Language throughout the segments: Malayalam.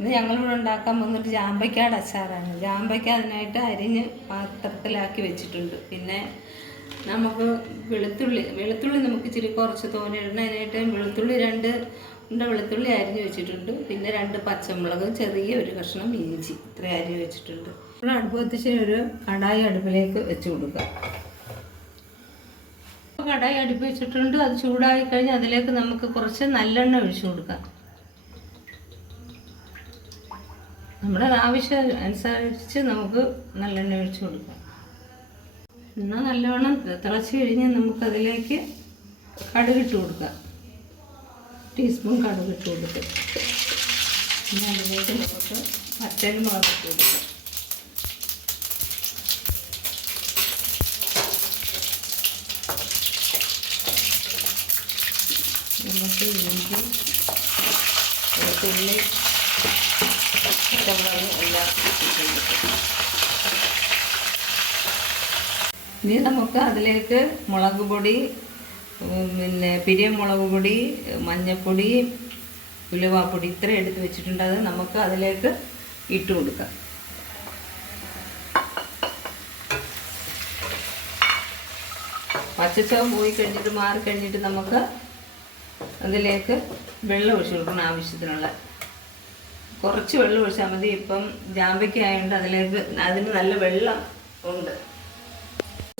ഇന്ന് ഞങ്ങളിവിടെ ഉണ്ടാക്കാൻ പോകുന്നത് ജാമ്പയ്ക്കയുടെ അച്ചാറാണ്. ജാമ്പയ്ക്ക അതിനായിട്ട് അരിഞ്ഞ് പാത്രത്തിലാക്കി വെച്ചിട്ടുണ്ട്. പിന്നെ നമുക്ക് വെളുത്തുള്ളി നമുക്ക് ഇച്ചിരി കുറച്ച് തോനെ ഇടണം. അതിനായിട്ട് വെളുത്തുള്ളി 2 ഉണ്ട വെളുത്തുള്ളി അരിഞ്ഞ് വെച്ചിട്ടുണ്ട്. പിന്നെ 2 പച്ചമുളക്, ചെറിയ ഒരു കഷ്ണം ഇഞ്ചി, ഇത്രയും അരിഞ്ഞ് വെച്ചിട്ടുണ്ട്. നമ്മൾ അടുപ്പ് കത്തിച്ച് ഒരു കടായി അടുപ്പിലേക്ക് വെച്ച് കൊടുക്കുക. കടായി അടുപ്പ് വെച്ചിട്ടുണ്ട്. അത് ചൂടായി കഴിഞ്ഞ് അതിലേക്ക് നമുക്ക് കുറച്ച് നല്ലെണ്ണ ഒഴിച്ചു കൊടുക്കാം. നമ്മുടെ ആവശ്യം അനുസരിച്ച് നമുക്ക് നല്ലെണ്ണ ഒഴിച്ചു കൊടുക്കാം. എണ്ണ നല്ലവണ്ണം തിളച്ച് കഴിഞ്ഞ് നമുക്കതിലേക്ക് കടുകിട്ട് കൊടുക്കാം. ടീസ്പൂൺ കടുകിട്ട് കൊടുക്കുക. പിന്നെ അതിലേക്ക് നമുക്ക് പച്ചമുളക് ഇട്ട് കൊടുക്കാം. നമുക്ക് ഇഞ്ചി, വെളുത്തുള്ളി, പച്ചമുളക് എല്ലാം ഇട്ടിട്ടുണ്ട്. ഇനി നമുക്ക് അതിലേക്ക് മുളക് പൊടി, പിന്നെ പിരിയമുളക് പൊടി, മഞ്ഞൾപ്പൊടി, ഉലുവാപ്പൊടി ഇത്രയും എടുത്ത് വെച്ചിട്ടുണ്ട്. അത് നമുക്ക് അതിലേക്ക് ഇട്ട് കൊടുക്കാം. പച്ചച്ചവ പോയി കഴിഞ്ഞിട്ട് മാറിക്കഴിഞ്ഞിട്ട് നമുക്ക് അതിലേക്ക് വെള്ളം ഒഴിച്ച് കൊടുക്കണം. ആവശ്യത്തിനുള്ള കുറച്ച് വെള്ളം ഒഴിച്ചാൽ മതി. ഇപ്പം ജാമ്പയ്ക്ക ആയതുകൊണ്ട് അതിന് നല്ല വെള്ളം ഉണ്ട്.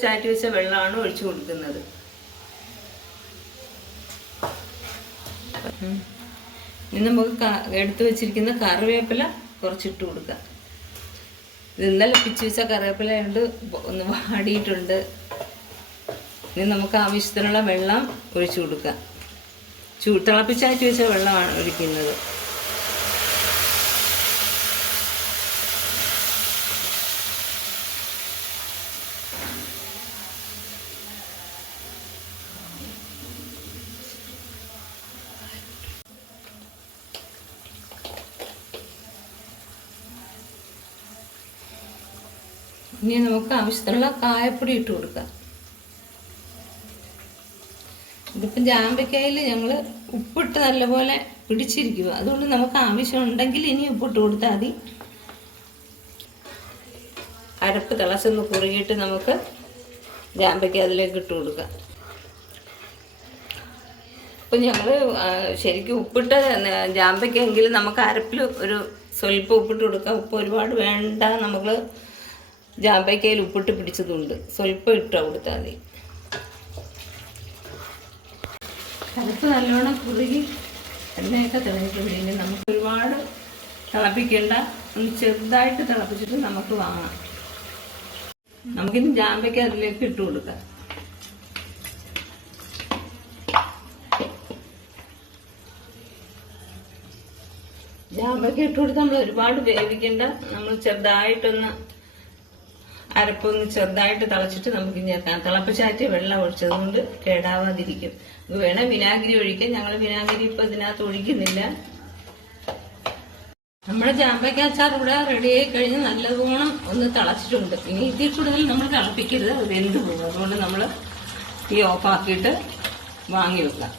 ചാറ്റി വെച്ച വെള്ളമാണ് ഒഴിച്ചു കൊടുക്കുന്നത്. ഇനി നമുക്ക് എടുത്തു വെച്ചിരിക്കുന്ന കറിവേപ്പില കുറച്ചിട്ട് കൊടുക്കാം. ഇത് ഇന്നലെ പിച്ച് വെച്ച കറിവേപ്പില ഉണ്ട്, ഒന്ന് വാടിയിട്ടുണ്ട്. ഇനി നമുക്ക് ആവശ്യത്തിനുള്ള വെള്ളം ഒഴിച്ചു കൊടുക്കാം. തിളപ്പിച്ചാറ്റി വെച്ച വെള്ളമാണ് ഒഴിക്കുന്നത്. ഇനി നമുക്ക് ആവശ്യത്തിനുള്ള കായപ്പൊടി ഇട്ട് കൊടുക്കാം. ഇതിപ്പം ജാമ്പയ്ക്കയിൽ ഞങ്ങൾ ഉപ്പിട്ട് നല്ലപോലെ പിടിച്ചിരിക്കുക. അതുകൊണ്ട് നമുക്ക് ആവശ്യമുണ്ടെങ്കിൽ ഇനി ഉപ്പിട്ട് കൊടുത്താൽ മതി. അരപ്പ് തിളച്ചൊന്ന് കുറുകിയിട്ട് നമുക്ക് ജാമ്പയ്ക്ക അതിലേക്ക് ഇട്ട് കൊടുക്കാം. ഇപ്പം ഞങ്ങൾ ശരിക്കും ഉപ്പിട്ട് ജാമ്പയ്ക്കെങ്കിലും നമുക്ക് അരപ്പിൽ ഒരു സ്വല്പം ഉപ്പിട്ട് കൊടുക്കാം. ഉപ്പ് ഒരുപാട് വേണ്ട. നമ്മൾ ജാമ്പയ്ക്കയിൽ ഉപ്പിട്ട് പിടിച്ചതുണ്ട്, സ്വല്പം ഇട്ട് കൊടുത്താൽ മതി. അരപ്പ് നല്ലോണം കുറുകി എണ്ണയൊക്കെ തിളഞ്ഞിട്ടുണ്ട്. ഇനി നമുക്ക് ഒരുപാട് തിളപ്പിക്കേണ്ട, ഒന്ന് ചെറുതായിട്ട് തിളപ്പിച്ചിട്ട് നമുക്ക് വാങ്ങാം. നമുക്കിനി ജാമ്പയ്ക്ക അതിലേക്ക് ഇട്ട് കൊടുക്കാം. ജാമ്പയ്ക്ക ഇട്ട് കൊടുത്താൽ നമ്മൾ ഒരുപാട് വേവിക്കേണ്ട. നമ്മൾ ചെറുതായിട്ടൊന്ന് അരപ്പൊന്ന് ചെറുതായിട്ട് തിളച്ചിട്ട് നമുക്ക് ചേർക്കാം. തിളപ്പിച്ചാറ്റി വെള്ളം ഒഴിച്ചത് കൊണ്ട് കേടാവാതിരിക്കും. വേണേൽ വിനാഗിരി ഒഴിക്കാം. ഞങ്ങൾ വിനാഗിരി ഇപ്പം ഇതിനകത്ത് ഒഴിക്കുന്നില്ല. നമ്മുടെ ജാമ്പയ്ക്ക അച്ചാർ ഇവിടെ റെഡിയായി കഴിഞ്ഞ് നല്ലതുപോലെ ഒന്ന് തിളച്ചിട്ടുണ്ട്. ഇനി ഇതിൽ കൂടുതൽ നമ്മൾ തിളപ്പിക്കരുത്, അത് വെന്ത് പോകും. അതുകൊണ്ട് നമ്മൾ ഈ ഓഫാക്കിയിട്ട് വാങ്ങി വെക്കാം.